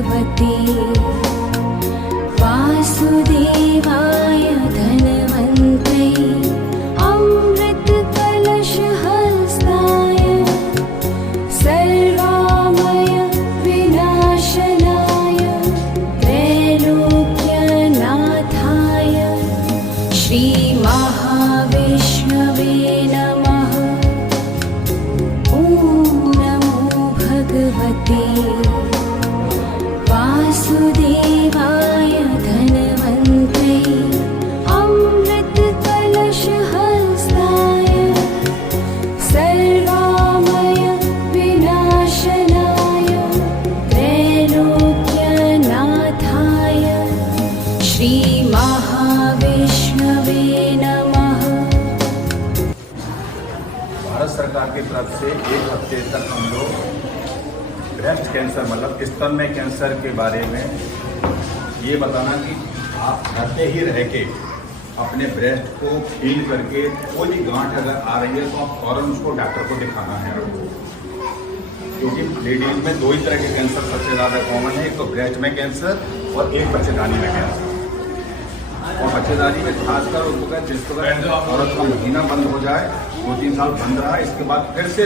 भगवते वासुदेवाय धन्वन्त्रे अमृतकलशहस्ताय सर्वामय विनाशनाय त्रैलोक्यनाथाय श्रीमहाविष्णवे नमः। ॐ नमो भगवते वासुदेवाय धन्वन्त्रे अमृतकलशहस्ताय सर्वामय विनाशनाय त्रैलोक्यनाथाय श्रीमहाविष्णवे नमः। भारत सरकार की तरफ से 1 हफ्ते तक हम लोग ब्रेस्ट कैंसर मतलब स्तन में कैंसर के बारे में ये बताना कि आप घर पे ही रह के अपने ब्रेस्ट को फील करके कोई भी गांठ अगर आ रही है तो आप फौरन उसको डॉक्टर को दिखाना है, क्योंकि लेडीज में 2 ही तरह के कैंसर सबसे ज़्यादा कॉमन है, एक तो ब्रेस्ट में कैंसर और एक बच्चेदानी में कैंसर। और बच्चेदानी में खासकर उसको जिसको औरत का महीना बंद हो जाए, 2-3 साल बंद रहा, इसके बाद फिर से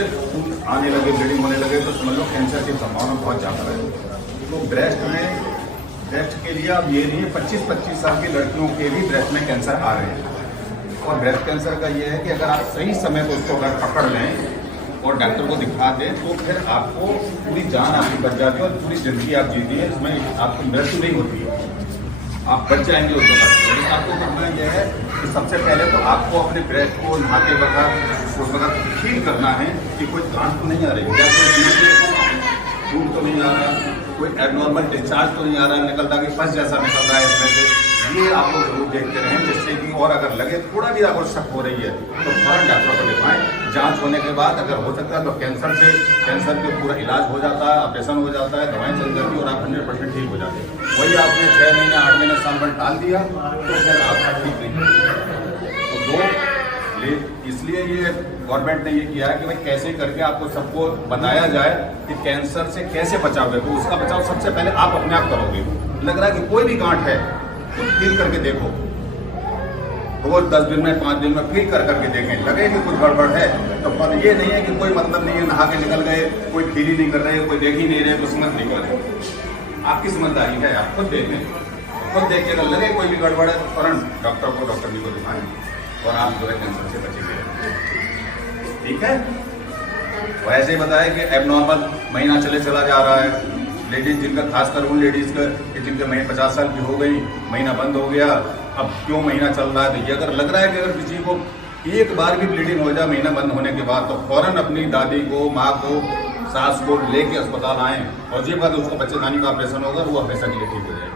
आने लगे, ब्लीडिंग होने लगे, तो समझ लो कैंसर की संभावना बहुत ज़्यादा है। तो ब्रेस्ट के लिए अब ये नहीं है, 25-25 साल की लड़कियों के भी ब्रेस्ट में कैंसर आ रहे हैं। और ब्रेस्ट कैंसर का ये है कि अगर आप सही समय पर उसको अगर पकड़ लें और डॉक्टर को दिखा दें तो फिर आपको पूरी जान आपकी बच जाती है और पूरी जिंदगी आप जीती है, इसमें आपकी मृत्यु नहीं होती है, आप बच जाएंगे उस वक्त। आपको करना यह है कि सबसे पहले तो आपको अपने ब्रेस्ट को नहाते वक्त उस वक्त फील करना है कि कोई गांठ तो नहीं आ रही, या कोई खून तो नहीं आ रहा, कोई एबनॉर्मल डिस्चार्ज तो नहीं आ रहा, निकलता कि फंस जैसा निकल रहा है इसमें से। ये आप लोग जरूर देखते रहें, जिससे कि और अगर लगे थोड़ा भी अगर शक हो रही है तो फौरन डॉक्टर को दिखाएं। जांच होने के बाद अगर हो सकता है तो कैंसर के पूरा इलाज हो जाता है, ऑपरेशन हो जाता है, दवाएं चल जाती है और आप 100% ठीक हो जाते हैं। वही आपने 6 महीने 8 महीने साल भर टाल दिया तो फिर आपका ठीक नहीं। तो इसलिए ये गवर्नमेंट ने ये किया है कि भाई कैसे करके आपको सबको बताया जाए कि कैंसर से कैसे बचाव है। तो उसका बचाव सबसे पहले आप अपने आप करोगे। लग रहा है कि कोई भी गांठ है तो फील करके देखो, रोज 10 दिन में 5 दिन में फील करके देखें, लगे कि कुछ गड़बड़ है तो पर ये नहीं है कि कोई मतलब नहीं है, नहा के निकल गए, कोई फील ही नहीं कर रहे, कोई देख ही नहीं रहे तो समझ नहीं कर रहे। आपकी समझदारी है, आप खुद देखें, खुद देख के अगर लगे कोई भी गड़बड़ है तो फौरन डॉक्टर को दिखाएं और आप जो है कैंसर से बचेंगे। ठीक है। वैसे ही बताया कि एबनॉर्मल महीना चला जा रहा है, लेडीज जिनका खासकर उन लेडीज का कि जिनके महीने 50 साल की हो गई, महीना बंद हो गया, अब क्यों महीना चल रहा है। तो ये अगर लग रहा है कि अगर किसी को एक बार भी ब्लीडिंग हो जाए महीना बंद होने के बाद तो फौरन अपनी दादी को, माँ को, सास को लेके अस्पताल आएं और ये बात उसको बच्चेदानी का ऑपरेशन होगा, वो हमेशा के लिए ठीक हो जाएगी।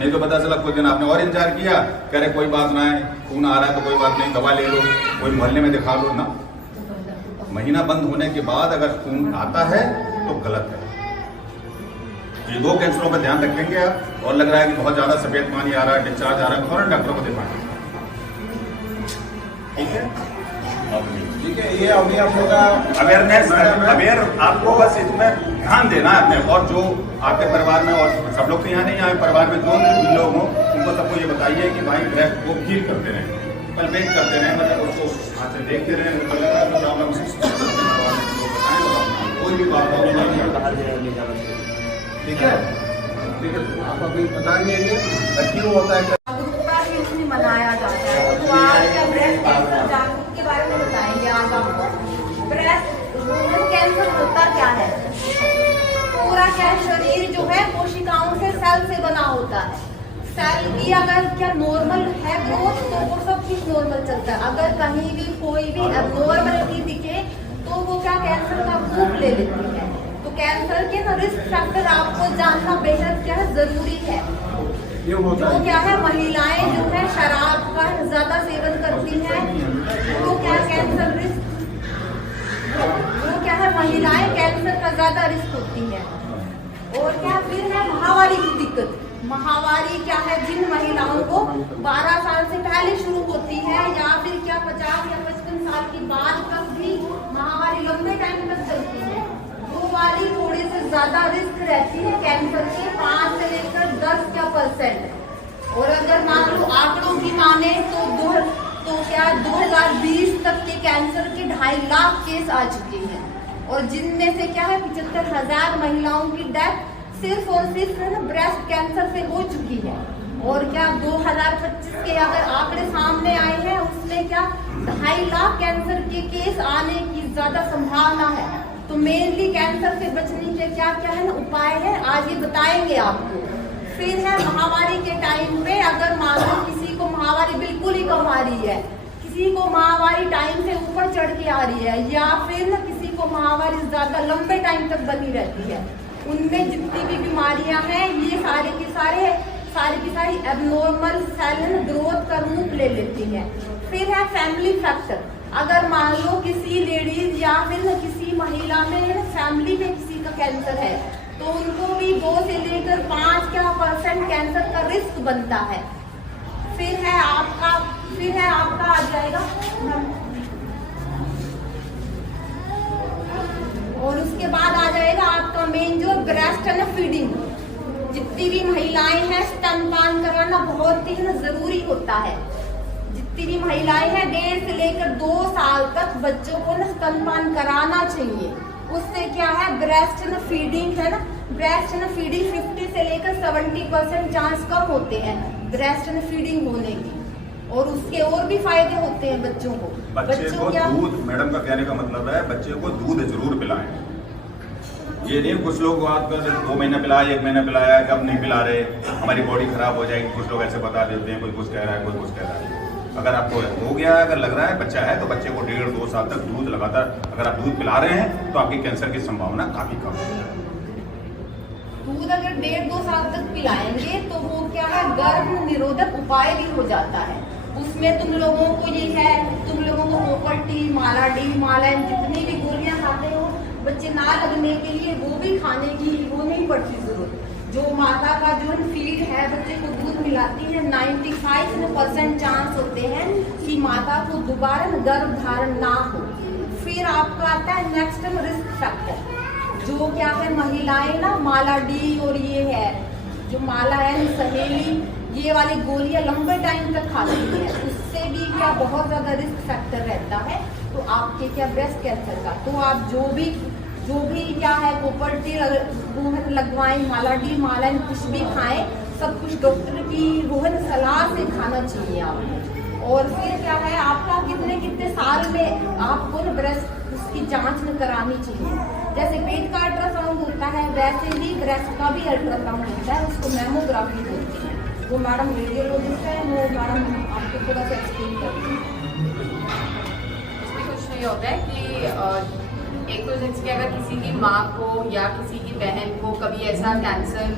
नहीं तो पता चला कुछ दिन आपने और इंतजार किया, कह रहे कोई बात ना है, खून आ रहा है तो कोई बात नहीं, दवा ले लो, कोई मोहल्ले में दिखा लो ना। महीना बंद होने के बाद अगर खून आता है तो गलत है। ये 2 कैंसरों पर ध्यान रखेंगे आप। और लग रहा है कि बहुत ज्यादा सफेद पानी आ रहा है, डिस्चार्ज आ रहा है, फौरन डॉक्टर को दिखाएं। ठीक है, ठीक है। ये अभी आप लोग अवेयर आपको बस इसमें ध्यान देना है अपने, और जो आपके परिवार में और सब लोग तो यहाँ नहीं आए, परिवार में जो भी लोग हों उनको सबको ये बताइए कि भाई ब्रेस्ट को फील करते रहें, कल्पेट करते रहें, मतलब उसको हाथ से देखते रहें, कोई भी बात नहीं। ठीक है, ठीक है। आप अभी बताएंगे क्यों होता है, मनाया जाता है। तो आज ब्रेस्ट कैंसर जागरूक के बारे में बताएंगे आज आपको। ब्रेस्ट कैंसर होता क्या है? पूरा क्या शरीर जो है कोशिकाओं से, सेल से बना होता है। सेल की अगर क्या नॉर्मल है ग्रोथ तो वो सब कुछ नॉर्मल चलता है। अगर कहीं भी कोई भी एबनॉर्मलिटी दिखे तो वो क्या कैंसर का रूप ले लेती है। तो कैंसर के ना रिस्क फैक्टर आपको जानना बेहद क्या है जरूरी है। जो क्या है महिलाएं जो है शराब का ज्यादा सेवन करती हैं तो क्या कैंसर रिस्क, वो क्या है महिलाएं कैंसर का ज्यादा रिस्क होती है। और क्या फिर है महावारी की दिक्कत। महावारी क्या है, जिन महिलाओं को 12 साल से पहले शुरू होती है या फिर क्या 50 या 55 साल की बाद तक भी महावारी लंबे टाइम तक चलती है, वो वाली थोड़ी से ज्यादा रिस्क रहती है कैंसर के 5 से लेकर 10% और अगर मान लो आंकड़ों की माने तो क्या 2020 तक के कैंसर के 2.5 लाख केस आ चुके हैं और जिनमें से क्या है 75,000 महिलाओं की डेथ सिर्फ और सिर्फ है ना ब्रेस्ट कैंसर से हो चुकी है। और क्या 2025 के अगर आंकड़े सामने आए हैं उसमें क्या 2.5 लाख कैंसर के केस आने की ज्यादा संभावना है। तो मेनली कैंसर से बचने के क्या क्या है ना उपाय है, आज ये बताएंगे आपको। फिर है महामारी के टाइम पे अगर मान लो किसी को महामारी बिल्कुल ही कम आ रही है, किसी को महामारी टाइम से ऊपर चढ़ के आ रही है या फिर ना किसी को महामारी ज्यादा लंबे टाइम तक बनी रहती है, उनमें जितनी भी बीमारियां हैं ये सारी की सारी एबनॉर्मल सेल ग्रोथ का रूप ले लेती हैं। फिर है फैमिली फैक्टर, अगर मान लो किसी लेडीज या फिर ना किसी महिला में फैमिली में किसी का कैंसर है तो उनको भी 2 से लेकर 5% कैंसर का रिस्क बनता है। फिर है आपका आ जाएगा और उसके बाद आ जाएगा आपका मेन जो ब्रेस्ट है ना फीडिंग। जितनी भी महिलाएं हैं स्तनपान कराना बहुत ही ना जरूरी होता है। जितनी भी महिलाएं हैं 1.5 से लेकर 2 साल तक बच्चों को ना स्तनपान कराना चाहिए। उससे क्या है ब्रेस्ट ना फीडिंग है ना, ब्रेस्ट ना फीडिंग 50 से लेकर 70% चांस कम होते हैं ब्रेस्ट ना फीडिंग होने की और उसके और भी फायदे होते हैं बच्चों को। बच्चे को दूध, मैडम का कहने का मतलब है बच्चे को दूध जरूर पिलाएं। ये नहीं कुछ लोग बात कर 2 महीना पिलाया 1 महीना पिलाया कब नहीं पिला रहे, हमारी बॉडी खराब हो जाएगी, कुछ लोग ऐसे बता देते हैं, कोई कुछ कह रहा है कोई कुछ कह रहा है। अगर आपको हो गया है, अगर लग रहा है बच्चा है तो बच्चे को 1.5-2 साल तक दूध लगातार अगर आप दूध पिला रहे हैं तो आपकी कैंसर की संभावना काफी कम है। दूध अगर 1.5-2 साल तक पिलाएंगे तो वो क्या है गर्भ निरोधक उपाय भी हो जाता है। उसमें तुम लोगों को ये है, तुम लोगों को कोपर टी, माला डी, मालाइन जितनी भी गोलियां खाते हो बच्चे ना लगने के लिए वो भी खाने की वो नहीं पड़ती जरूरत। जो माता का जो फीड है बच्चे को दूध मिलाती है 95% चांस होते हैं कि माता को दोबारा गर्भ धारण ना हो। फिर आपका आता है नेक्स्ट रिस्क फैक्टर जो क्या है महिलाएं ना माला डी और ये है जो माला है सहेली ये वाली गोलियां लंबे टाइम तक खाती है, उससे भी क्या बहुत ज्यादा रिस्क फैक्टर रहता है तो आपके क्या ब्रेस्ट कैंसर का। तो आप जो भी क्या है कोपर्टी लगवाएं, माला डी मालाइन कुछ भी खाएं, सब कुछ डॉक्टर की रोहन सलाह से खाना चाहिए आपको। और फिर क्या है आपका कितने साल में आपको ना ब्रेस्ट उसकी जांच में करानी चाहिए। जैसे पेट का अल्ट्रासाउंड होता है वैसे ही ब्रेस्ट का भी अल्ट्रासाउंड होता है, उसको मेमोग्राफी बोलते हैं। वो मैडम रेडियोलॉजिस्ट है, वो मैडम आपको थोड़ा सा एक्सप्लेन करती है। इसमें कुछ नहीं होता है कि एक तो जैसे कि अगर किसी की माँ को या किसी की बहन को कभी ऐसा कैंसर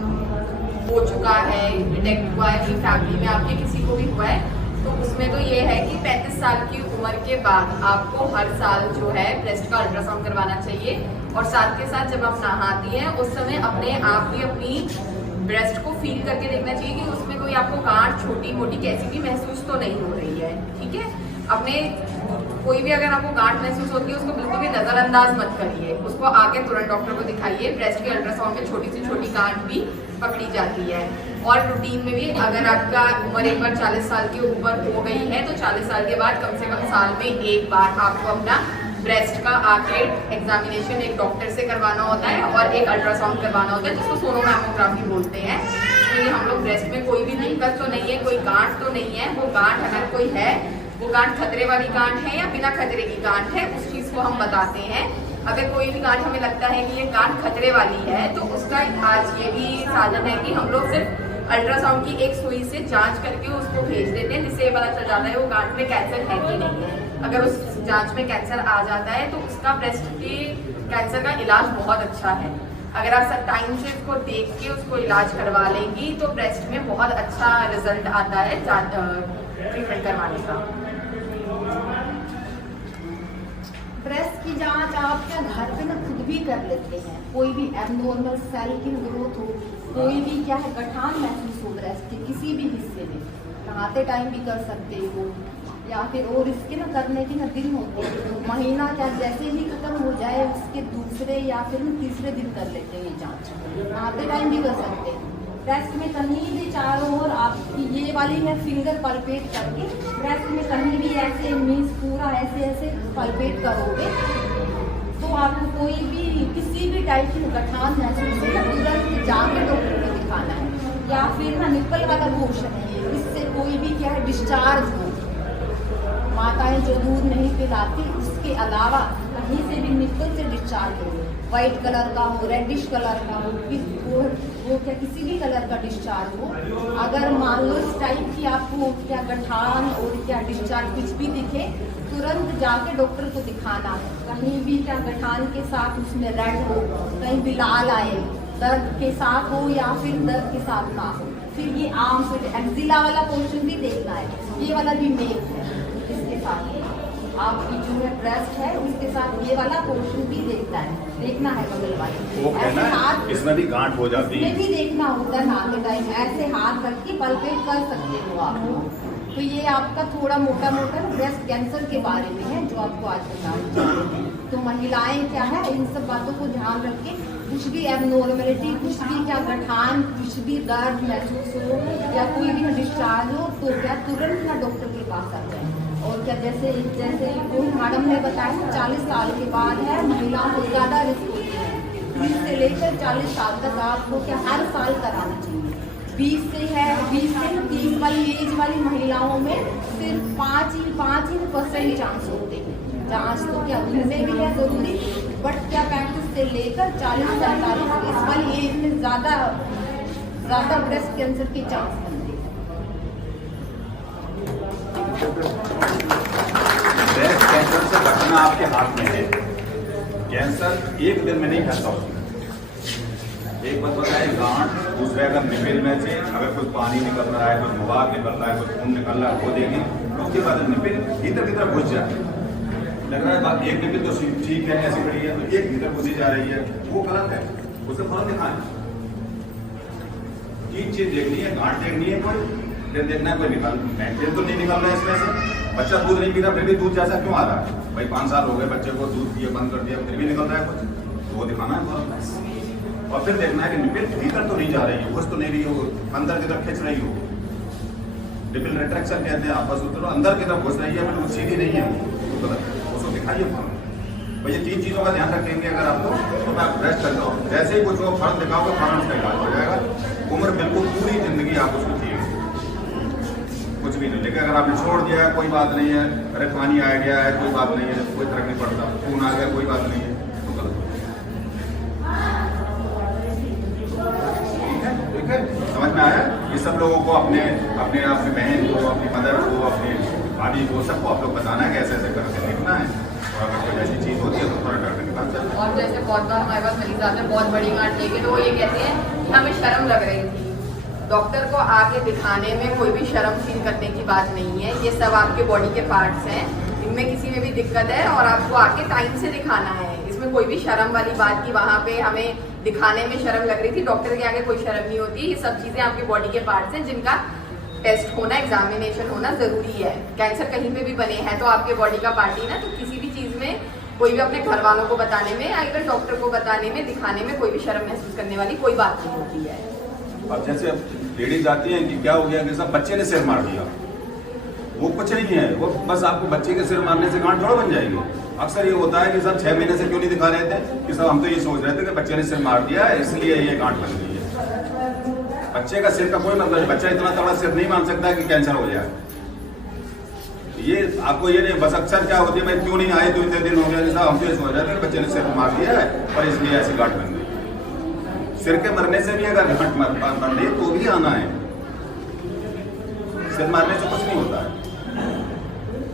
हो चुका है, डिटेक्ट हुआ है कि फैमिली में आपके किसी को भी हुआ है तो उसमें तो ये है कि 35 साल की उम्र के बाद आपको हर साल जो है ब्रेस्ट का अल्ट्रासाउंड करवाना चाहिए। और साथ के साथ जब आप नहाती हैं उस समय अपने आप भी अपनी ब्रेस्ट को फील करके देखना चाहिए कि उसमें कोई आपको गांठ छोटी मोटी कैसी भी महसूस तो नहीं हो रही है। ठीक है, अपने कोई भी अगर आपको गांठ महसूस होती है उसको बिल्कुल भी नजरअंदाज मत करिए, उसको आके तुरंत डॉक्टर को दिखाइए। ब्रेस्ट के अल्ट्रासाउंड में छोटी से छोटी गांठ भी पकड़ी जाती है। और रूटीन में भी अगर आपका उम्र एक बार 40 साल के ऊपर हो गई है तो 40 साल के बाद कम से कम साल में एक बार आपको अपना ब्रेस्ट का आके एग्जामिनेशन एक डॉक्टर से करवाना होता है और एक अल्ट्रासाउंड करवाना होता है जिसको सोनोमैमोग्राफी बोलते हैं। तो ये हम लोग ब्रेस्ट में कोई भी दिक्कत तो नहीं है, कोई गांठ तो नहीं है। वो गांठ अगर कोई है वो गांठ खतरे वाली गांठ है या बिना खतरे की गांठ है उस चीज को हम बताते हैं। अगर कोई भी गांठ हमें लगता है कि ये गांठ खतरे वाली है तो उसका आज ये भी साधन है कि हम लोग सिर्फ अल्ट्रासाउंड की एक सुई से जांच करके उसको भेज देते हैं जिससे ये पता चल जाता है वो गांठ में कैंसर है कि नहीं है। अगर उस जांच में कैंसर आ जाता है तो उसका ब्रेस्ट के कैंसर का इलाज बहुत अच्छा है। अगर आप सब टाइम से उसको देख के उसको इलाज करवा लेंगी तो ब्रेस्ट में बहुत अच्छा रिजल्ट आता है ट्रीटमेंट करवाने का। ब्रेस्ट की जांच आप क्या घर पे ना खुद भी कर लेते हैं। कोई भी एबनॉर्मल सेल की ग्रोथ हो, कोई भी क्या है गठान महसूस हो ब्रेस्ट के किसी भी हिस्से में, नहाते टाइम भी कर सकते हो या फिर और इसके ना करने की ना दिन होती है, महीना क्या जैसे ही खत्म हो जाए उसके दूसरे या फिर तीसरे दिन कर लेते हैं ये जांच, आते टाइम भी कर सकते हैं। ब्रेस्ट में कहीं भी चारों ओर आपकी ये वाली है फिंगर पल्पेट करके, ब्रेस्ट में कहीं भी ऐसे मीन्स पूरा ऐसे ऐसे पल्पेट करोगे तो आपको कोई भी किसी भी टाइप की गठान महसूस हो तुरंत जाके डॉक्टर को दिखाना है। या फिर ना निप्पल वाला पोर्शन है, इससे कोई भी क्या है डिस्चार्ज हो, माताएं जो दूध नहीं पिलाती उसके अलावा कहीं से भी निप्पल से डिस्चार्ज हो, व्हाइट कलर का हो, रेडिश कलर का हो, वो क्या किसी भी कलर का डिस्चार्ज हो, अगर मान लो इस टाइप की आपको क्या गठान और क्या डिस्चार्ज कुछ भी दिखे तुरंत जाके डॉक्टर को दिखाना है। कहीं भी क्या गठान के साथ उसमें रेड हो, कहीं भी लाल आए, दर्द के साथ हो या फिर दर्द के साथ ना हो। फिर ये आर्म से एक्जिला वाला पोर्शन भी देखना है, ये वाला भी मेल है, इसके साथ आपकी जो है ब्रेस्ट है उसके साथ ये वाला पोर्शन भी देखना है बगल वाले, ऐसे हाथ इसमें भी गांठ हो जाती है, इसमें भी देखना होता है हाथ के टाइम, ऐसे हाथ रख के पल्पेट कर सकते हो आप। तो ये आपका थोड़ा मोटा मोटा ब्रेस्ट कैंसर के बारे में है जो आपको आज बताना चाहते हैं। तो महिलाएं क्या है इन सब बातों को ध्यान रख के कुछ भी एबनॉर्मलिटी, कुछ भी क्या गठान, कुछ भी दर्द महसूस हो या कोई भी डिस्चार्ज हो तो क्या तुरंत ना डॉक्टर के पास आ जाए। और क्या जैसे मैडम ने बताया 40 साल के बाद है महिलाओं को ज़्यादा रिस्क होती है, 20 से लेकर 40 साल तक आपको क्या हर साल कराना चाहिए। 20 से 30 वाली एज वाली महिलाओं में सिर्फ 5% चांस होते हैं। जांच तो क्या उनमें भी है जरूरी, बट क्या 35 से लेकर 40-45 इस वाली एज में ज़्यादा ब्रेस्ट कैंसर के चांस बनते हैं। ब्रेस्ट कैंसर से बचना आपके हाथ में है। कैंसर एक दिन में नहीं फैलता उसमें। एक बात बताए गांठ, दूसरे अगर निपिल में से अगर कुछ पानी निकल रहा है, कुछ मुबार निकल रहा है, कुछ खून निकल रहा है, वो देगी उसके बाद निपिल भीतर घुस जाए, लग रहा है बात एक निपिल तो ठीक है ऐसी खड़ी है तो एक भीतर घुसी जा रही है, वो गलत है, उसे फौरन दिखाएं। तीन चीज देखनी है, गांठ देखनी है कोई, फिर देखना है कोई फिर तो नहीं निकल रहा है इसमें से, बच्चा दूध नहीं पीता फिर भी दूध जैसा क्यों आ रहा है, भाई 5 साल हो गए बच्चे को दूध पिए बंद कर दिया फिर भी निकल रहा है कुछ, तो वो दिखाना है फौरन। और फिर देखना है कि निपिल भीतर तो नहीं जा रही है, घुस तो नहीं रही हो, अंदर की तरफ खींच रही हो, निपिल रिट्रैक्शन कहते हैं आपस में, अंदर की तरफ घुस रही है फिर सीधी नहीं है, तो गलत है, उसको दिखाइए फौरन। तो ये 3 चीजों का ध्यान रखेंगे अगर आपको, तो मैं रेस्ट करता हूँ, जैसे ही कुछ वो फर्क दिखाओगे फौरन उसका इलाज हो जाएगा। उम्र बिल्कुल पूरी जिंदगी आप उसको जिएंगे, कुछ भी नहीं। लेकिन अगर आपने छोड़ दिया है कोई बात नहीं है, अरे पानी आ गया है कोई बात नहीं है, कोई फर्क नहीं पड़ता, खून आ गया कोई बात नहीं है, तो गलत हो। ठीक है, समझ में आया? ये सब लोगों को अपने बहन को, अपनी मदर को, अपने भाभी को, सबको आप लोग बताना है कि ऐसे ऐसे करके देखना है, और अगर कोई ऐसी चीज होती है तो थोड़ा डॉक्टर के पास चलना। और जैसे बहुत बार हमारे पास मरीज आते हैं बहुत बड़ी गांठ लेके, तो वो ये कहते हैं कि हमें शर्म लग रही थी। डॉक्टर को आके दिखाने में कोई भी शर्म फील करने की बात नहीं है, ये सब आपके बॉडी के पार्ट्स हैं, इनमें किसी में भी दिक्कत है और आपको आके टाइम से दिखाना है। इसमें कोई भी शर्म वाली बात की वहाँ पे हमें दिखाने में शर्म लग रही थी, डॉक्टर के आगे कोई शर्म नहीं होती। ये सब चीजें आपकी बॉडी के पार्ट्स हैं जिनका टेस्ट होना, एग्जामिनेशन होना जरूरी है। कैंसर कहीं पे भी बने हैं तो आपके बॉडी का पार्ट ही ना, तो किसी भी चीज में कोई भी अपने घर वालों को बताने में या इवन डॉक्टर को बताने में, दिखाने में कोई भी शर्म महसूस करने वाली कोई बात नहीं होती है। अब जैसे लेडीज आती हैं कि क्या हो गया कि सब बच्चे ने सिर मार दिया, वो कुछ नहीं है, वो बस आपको बच्चे के सिर मारने से गांठ थोड़ा बन जाएगी। अक्सर ये होता है कि सर 6 महीने से क्यों नहीं दिखा रहे थे कि सब हम तो ये सोच रहे थे कि बच्चे ने सिर मार दिया इसलिए ये गांठ बन गई है। बच्चे का सिर का कोई मतलब नहीं, बच्चा इतना तगड़ा सिर नहीं मान सकता कि कैंसर हो जाए। ये आपको ये नहीं, बस अक्सर क्या होती है भाई क्यों नहीं आए, 2-3 दिन हो गया, हम तो ये सोच रहे थे कि बच्चे ने सिर मार दिया है और इसलिए ऐसी गांठ बन गई। सिर के मरने से भी अगर गांठ बन रही तो भी आना है, सिर मारने से कुछ नहीं होता है।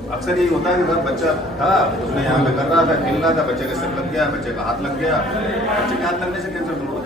अक्सर यही होता है कि बच्चा था उसने यहाँ पे कर रहा था, खेल रहा था, बच्चे का सिर लग गया, बच्चे का हाथ लग गया, बच्चे के हाथ लगने से कैंसर दूर होता है।